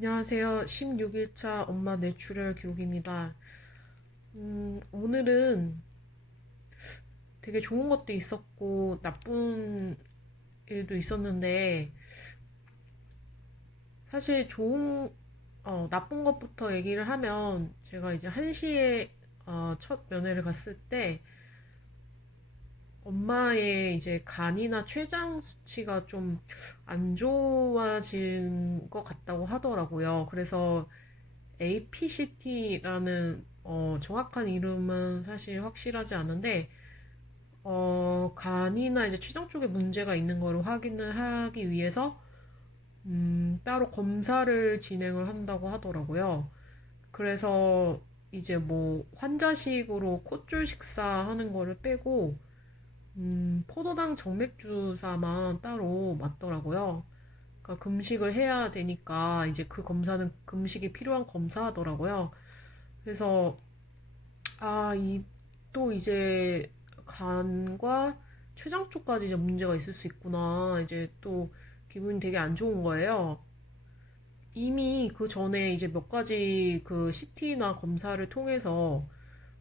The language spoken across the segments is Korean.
안녕하세요. 16일차 엄마 뇌출혈 기록입니다. 음, 오늘은 되게 좋은 것도 있었고, 나쁜 일도 있었는데, 사실 좋은, 어, 나쁜 것부터 얘기를 하면, 제가 이제 1시에, 어, 첫 면회를 갔을 때, 엄마의 이제 간이나 췌장 수치가 좀 안 좋아진 것 같다고 하더라고요. 그래서 APCT라는 어, 정확한 이름은 사실 확실하지 않은데 어, 간이나 이제 췌장 쪽에 문제가 있는 거를 확인을 하기 위해서 음, 따로 검사를 진행을 한다고 하더라고요. 그래서 이제 뭐 환자식으로 콧줄 식사하는 거를 빼고 음, 포도당 정맥주사만 따로 맞더라고요. 그러니까 금식을 해야 되니까 이제 그 검사는 금식이 필요한 검사하더라고요. 그래서 아, 이 또 이제 간과 췌장 쪽까지 이제 문제가 있을 수 있구나. 이제 또 기분이 되게 안 좋은 거예요. 이미 그 전에 이제 몇 가지 그 CT나 검사를 통해서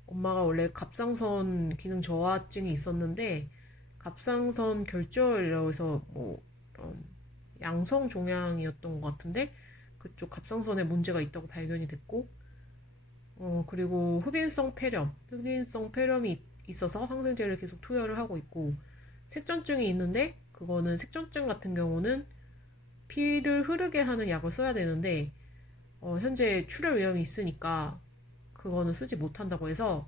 엄마가 원래 갑상선 기능 저하증이 있었는데 갑상선 결절이라고 해서 뭐 그런 양성 종양이었던 것 같은데 그쪽 갑상선에 문제가 있다고 발견이 됐고 어 그리고 흡인성 폐렴 흡인성 폐렴이 있어서 항생제를 계속 투여를 하고 있고 색전증이 있는데 그거는 색전증 같은 경우는 피를 흐르게 하는 약을 써야 되는데 어 현재 출혈 위험이 있으니까 그거는 쓰지 못한다고 해서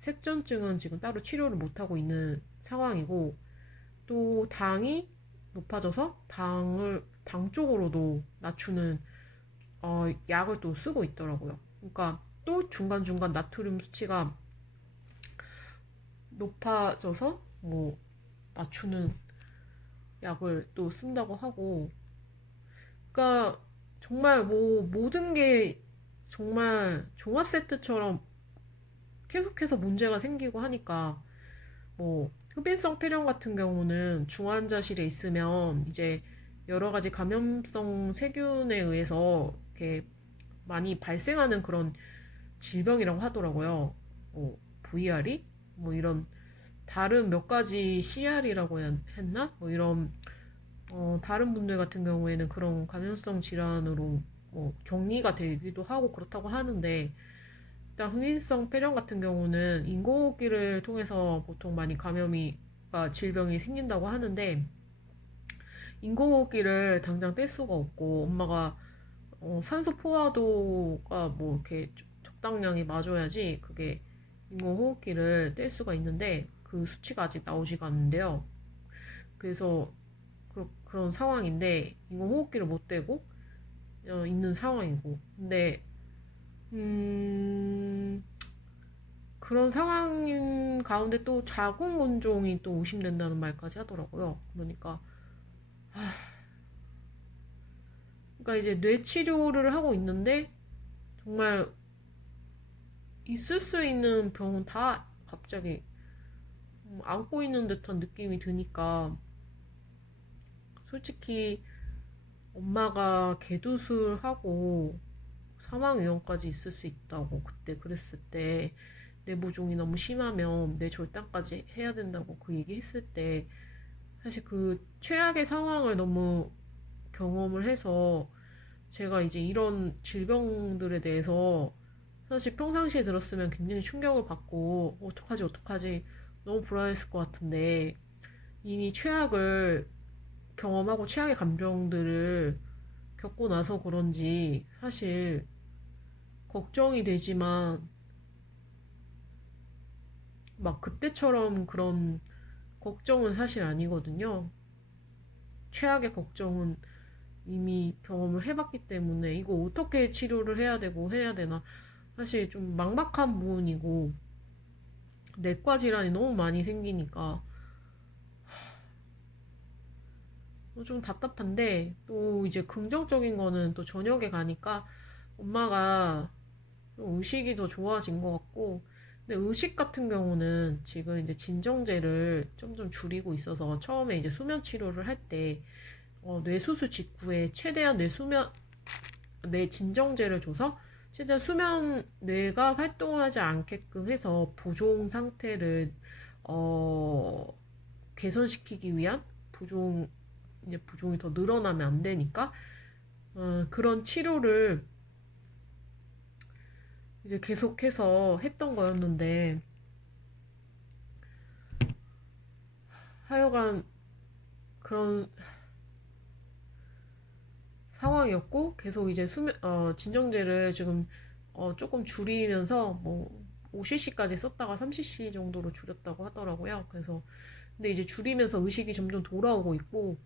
색전증은 지금 따로 치료를 못하고 있는 상황이고 또 당이 높아져서 당을 당 쪽으로도 낮추는 어, 약을 또 쓰고 있더라고요. 그러니까 또 중간중간 나트륨 수치가 높아져서 뭐 낮추는 약을 또 쓴다고 하고 그러니까 정말 뭐 모든 게 정말 종합 세트처럼 계속해서 문제가 생기고 하니까 뭐 흡인성 폐렴 같은 경우는 중환자실에 있으면 이제 여러 가지 감염성 세균에 의해서 이렇게 많이 발생하는 그런 질병이라고 하더라고요. 뭐 VR이 뭐 이런 다른 몇 가지 CR이라고 했나? 뭐 이런 어, 다른 분들 같은 경우에는 그런 감염성 질환으로 뭐 격리가 되기도 하고 그렇다고 하는데 일단 흡인성 폐렴 같은 경우는 인공호흡기를 통해서 보통 많이 감염이 아, 질병이 생긴다고 하는데 인공호흡기를 당장 뗄 수가 없고 엄마가 어, 산소 포화도가 뭐 이렇게 적당량이 맞아야지 그게 인공호흡기를 뗄 수가 있는데 그 수치가 아직 나오지가 않는데요. 그래서 그, 그런 상황인데 인공호흡기를 못 떼고 어, 있는 상황이고 근데 음 그런 상황인 가운데 또 자궁근종이 또 의심된다는 말까지 하더라고요. 그러니까 그러니까 이제 뇌 치료를 하고 있는데 정말 있을 수 있는 병은 다 갑자기 음, 안고 있는 듯한 느낌이 드니까 솔직히 엄마가 개두술하고 사망 위험까지 있을 수 있다고 그때 그랬을 때 내부종이 너무 심하면 내 절단까지 해야 된다고 그 얘기했을 때 사실 그 최악의 상황을 너무 경험을 해서 제가 이제 이런 질병들에 대해서 사실 평상시에 들었으면 굉장히 충격을 받고 어떡하지 어떡하지 너무 불안했을 것 같은데 이미 최악을 경험하고 최악의 감정들을 겪고 나서 그런지 사실 걱정이 되지만 막 그때처럼 그런 걱정은 사실 아니거든요. 최악의 걱정은 이미 경험을 해봤기 때문에 이거 어떻게 치료를 해야 되고 해야 되나 사실 좀 막막한 부분이고 내과 질환이 너무 많이 생기니까 좀 답답한데 또 이제 긍정적인 거는 또 저녁에 가니까 엄마가 좀 의식이 더 좋아진 것 같고 근데 의식 같은 경우는 지금 이제 진정제를 좀좀 줄이고 있어서 처음에 이제 수면 치료를 할때 어, 뇌수술 직후에 최대한 뇌수면 뇌 진정제를 줘서 최대한 수면 뇌가 활동하지 않게끔 해서 부종 상태를 어, 개선시키기 위한 부종 이제 부종이 더 늘어나면 안 되니까 어, 그런 치료를 이제 계속해서 했던 거였는데 하여간 그런 상황이었고 계속 이제 수면 어, 진정제를 지금 어, 조금 줄이면서 뭐 5cc까지 썼다가 3cc 정도로 줄였다고 하더라고요. 그래서 근데 이제 줄이면서 의식이 점점 돌아오고 있고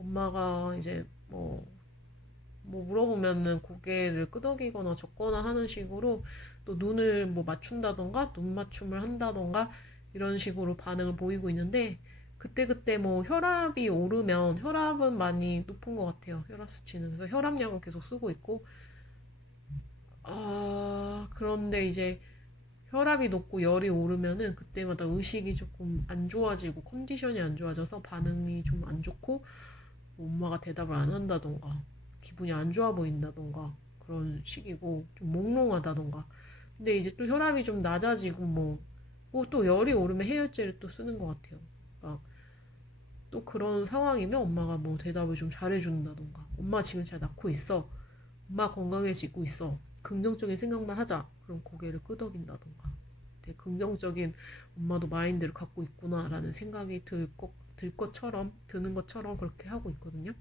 엄마가 이제 뭐, 뭐 물어보면은 고개를 끄덕이거나 적거나 하는 식으로 또 눈을 뭐 맞춘다던가 눈 맞춤을 한다던가 이런 식으로 반응을 보이고 있는데 그때그때 뭐 혈압이 오르면 혈압은 많이 높은 것 같아요. 혈압 수치는. 그래서 혈압약을 계속 쓰고 있고 아 그런데 이제 혈압이 높고 열이 오르면은 그때마다 의식이 조금 안 좋아지고 컨디션이 안 좋아져서 반응이 좀 안 좋고 엄마가 대답을 안 한다던가 기분이 안 좋아 보인다던가 그런 식이고 좀 몽롱하다던가 근데 이제 또 혈압이 좀 낮아지고 뭐, 뭐또 열이 오르면 해열제를 또 쓰는 것 같아요. 그러니까 또 그런 상황이면 엄마가 뭐 대답을 좀 잘해준다던가 엄마 지금 잘 낳고 있어. 엄마 건강해지고 있어. 긍정적인 생각만 하자. 그럼 고개를 끄덕인다던가. 되게 긍정적인 엄마도 마인드를 갖고 있구나라는 생각이 들, 것, 들 것처럼, 드는 것처럼 그렇게 하고 있거든요.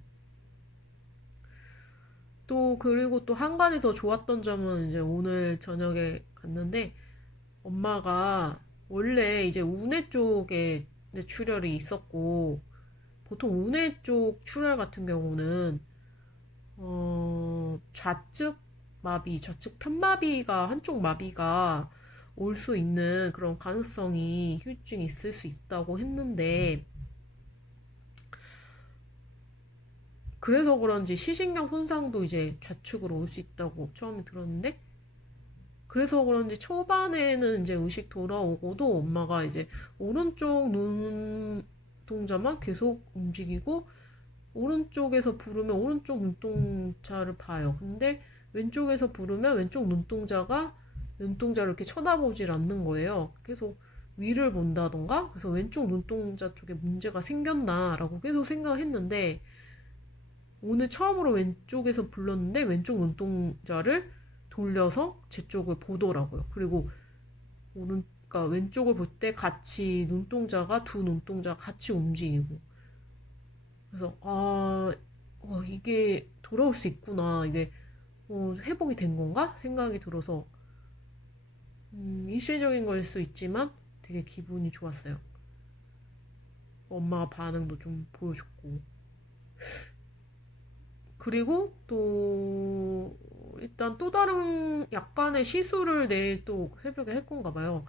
또, 그리고 또 한 가지 더 좋았던 점은 이제 오늘 저녁에 갔는데, 엄마가 원래 이제 우뇌 쪽에 출혈이 있었고, 보통 우뇌 쪽 출혈 같은 경우는, 어, 좌측 마비, 좌측 편마비가, 한쪽 마비가 올 수 있는 그런 가능성이 후유증이 있을 수 있다고 했는데, 그래서 그런지 시신경 손상도 이제 좌측으로 올 수 있다고 처음에 들었는데, 그래서 그런지 초반에는 이제 의식 돌아오고도 엄마가 이제 오른쪽 눈동자만 계속 움직이고, 오른쪽에서 부르면 오른쪽 눈동자를 봐요. 근데 왼쪽에서 부르면 왼쪽 눈동자가 눈동자를 이렇게 쳐다보질 않는 거예요. 계속 위를 본다던가 그래서 왼쪽 눈동자 쪽에 문제가 생겼나라고 계속 생각을 했는데 오늘 처음으로 왼쪽에서 불렀는데 왼쪽 눈동자를 돌려서 제 쪽을 보더라고요. 그리고 오른 그러니까 왼쪽을 볼 때 같이 눈동자가 두 눈동자가 같이 움직이고 그래서 아 어, 이게 돌아올 수 있구나 이게 어, 회복이 된 건가 생각이 들어서 음, 일시적인 걸수 있지만 되게 기분이 좋았어요. 엄마가 반응도 좀 보여줬고. 그리고 또, 일단 또 다른 약간의 시술을 내일 또 새벽에 할 건가 봐요.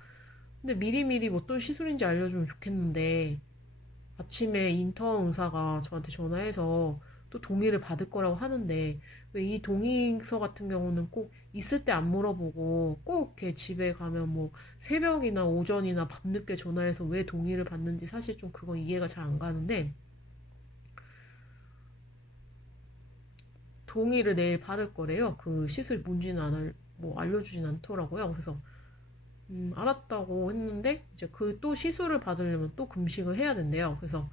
근데 미리미리 뭐 어떤 시술인지 알려주면 좋겠는데, 아침에 인턴 의사가 저한테 전화해서 또 동의를 받을 거라고 하는데, 왜 이 동의서 같은 경우는 꼭 있을 때 안 물어보고 꼭 이렇게 집에 가면 뭐 새벽이나 오전이나 밤늦게 전화해서 왜 동의를 받는지 사실 좀 그건 이해가 잘 안 가는데 동의를 내일 받을 거래요. 그 시술 뭔지는 안 알, 뭐 알려주진 않더라고요. 그래서 음, 알았다고 했는데 이제 그 또 시술을 받으려면 또 금식을 해야 된대요. 그래서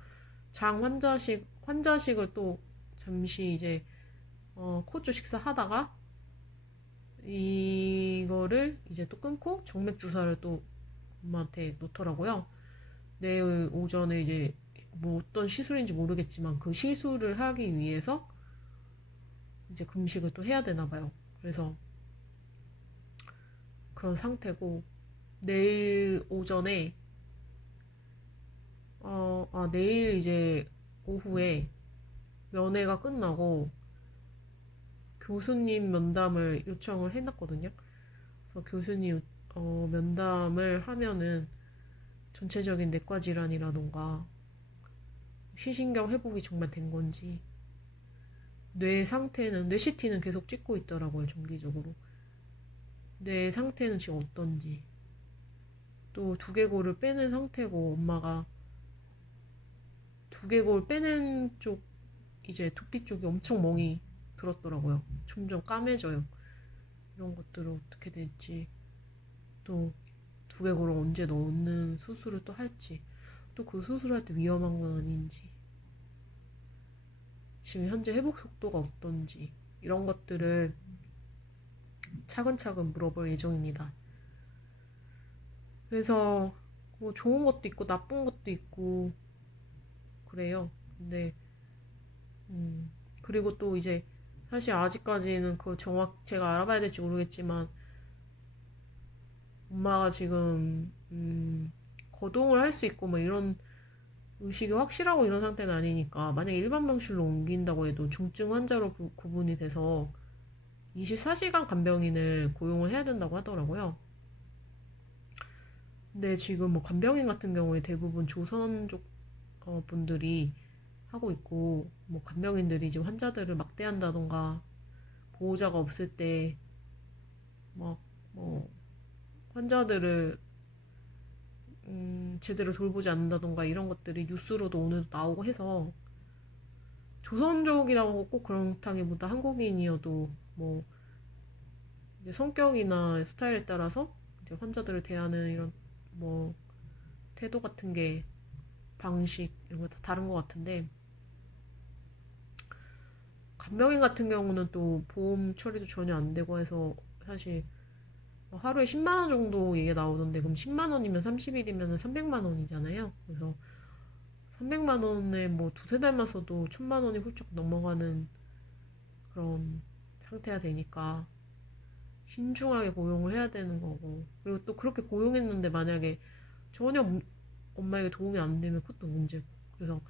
장 환자식 환자식을 또 잠시 이제 어, 코주 식사하다가 이거를 이제 또 끊고 정맥 주사를 또 엄마한테 놓더라고요. 내일 오전에 이제 뭐 어떤 시술인지 모르겠지만 그 시술을 하기 위해서 이제 금식을 또 해야 되나 봐요. 그래서 그런 상태고 내일 오전에 어, 아, 내일 이제 오후에 면회가 끝나고 교수님 면담을 요청을 해놨거든요. 그래서 교수님 어, 면담을 하면은 전체적인 내과 질환이라던가 시신경 회복이 정말 된 건지 뇌 상태는 뇌 CT는 계속 찍고 있더라고요 정기적으로 뇌 상태는 지금 어떤지 또 두개골을 빼는 상태고 엄마가 두개골 빼는 쪽 이제 두피 쪽이 엄청 멍이 들었더라고요. 점점 까매져요. 이런 것들을 어떻게 될지 또 두개골을 언제 넣는 수술을 또 할지 또 그 수술할 때 위험한 건 아닌지 지금 현재 회복 속도가 어떤지 이런 것들을 차근차근 물어볼 예정입니다. 그래서 뭐 좋은 것도 있고 나쁜 것도 있고 그래요. 근데 음 그리고 또 이제 사실 아직까지는 그 정확 제가 알아봐야 될지 모르겠지만 엄마가 지금 음 거동을 할 수 있고 뭐 이런 의식이 확실하고 이런 상태는 아니니까 만약에 일반 병실로 옮긴다고 해도 중증 환자로 구- 구분이 돼서 24시간 간병인을 고용을 해야 된다고 하더라고요. 근데 지금 뭐 간병인 같은 경우에 대부분 조선 족 어, 분들이 하고 있고 뭐 간병인들이 지금 환자들을 막대한다던가 보호자가 없을 때 막 뭐 환자들을 음, 제대로 돌보지 않는다던가 이런 것들이 뉴스로도 오늘도 나오고 해서 조선족이라고 꼭 그렇다기보다 한국인이어도 뭐 성격이나 스타일에 따라서 환자들을 대하는 이런 뭐 태도 같은 게 방식 이런 거 다 다른 것 같은데 간병인 같은 경우는 또 보험 처리도 전혀 안 되고 해서 사실 뭐 하루에 10만 원 정도 얘기 나오던데 그럼 10만 원이면 30일이면 300만 원이잖아요. 그래서 300만 원에 뭐 두세 달만 써도 1000만 원이 훌쩍 넘어가는 그런 상태가 되니까 신중하게 고용을 해야 되는 거고 그리고 또 그렇게 고용했는데 만약에 전혀 무- 엄마에게 도움이 안 되면 그것도 문제고 그래서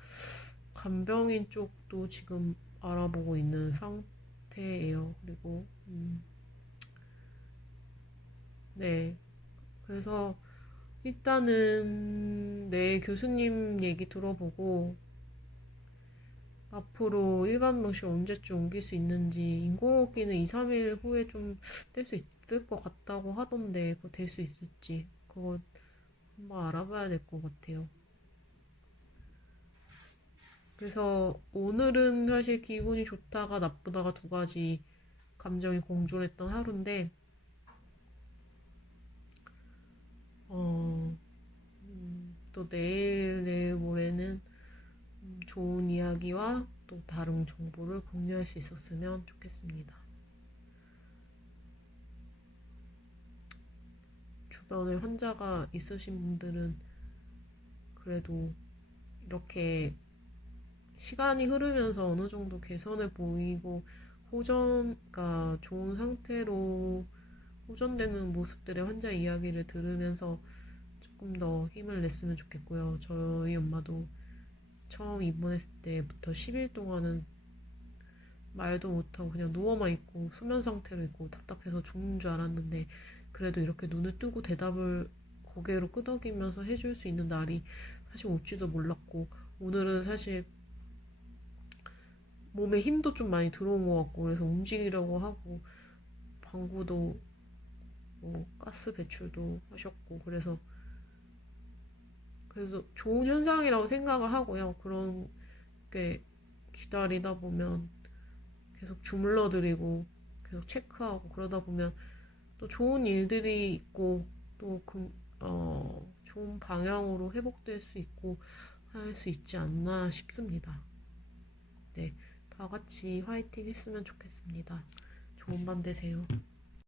간병인 쪽도 지금 알아보고 있는 상태예요. 그리고 음, 네 그래서 일단은 내 교수님 얘기 들어보고 앞으로 일반 병실 언제쯤 옮길 수 있는지 인공호흡기는 2, 3일 후에 좀될수 있을 것 같다고 하던데 그거 될 수 있을지 그거 한번 알아봐야 될 것 같아요. 그래서 오늘은 사실 기분이 좋다가 나쁘다가 두 가지 감정이 공존했던 하루인데 어, 음, 또 내일 내일 모레는 음, 좋은 이야기와 또 다른 정보를 공유할 수 있었으면 좋겠습니다. 주변에 환자가 있으신 분들은 그래도 이렇게 시간이 흐르면서 어느 정도 개선을 보이고 호전가 좋은 상태로 호전되는 모습들의 환자 이야기를 들으면서 조금 더 힘을 냈으면 좋겠고요. 저희 엄마도 처음 입원했을 때부터 10일 동안은 말도 못하고 그냥 누워만 있고 수면 상태로 있고 답답해서 죽는 줄 알았는데 그래도 이렇게 눈을 뜨고 대답을 고개로 끄덕이면서 해줄 수 있는 날이 사실 올지도 몰랐고 오늘은 사실 몸에 힘도 좀 많이 들어온 것 같고 그래서 움직이려고 하고 방구도 뭐 가스 배출도 하셨고 그래서 그래서 좋은 현상이라고 생각을 하고요. 그런 게 기다리다 보면 계속 주물러 드리고 계속 체크하고 그러다 보면 또 좋은 일들이 있고 또 그, 어, 좋은 방향으로 회복될 수 있고 할 수 있지 않나 싶습니다. 네, 다 같이 화이팅 했으면 좋겠습니다. 좋은 밤 되세요.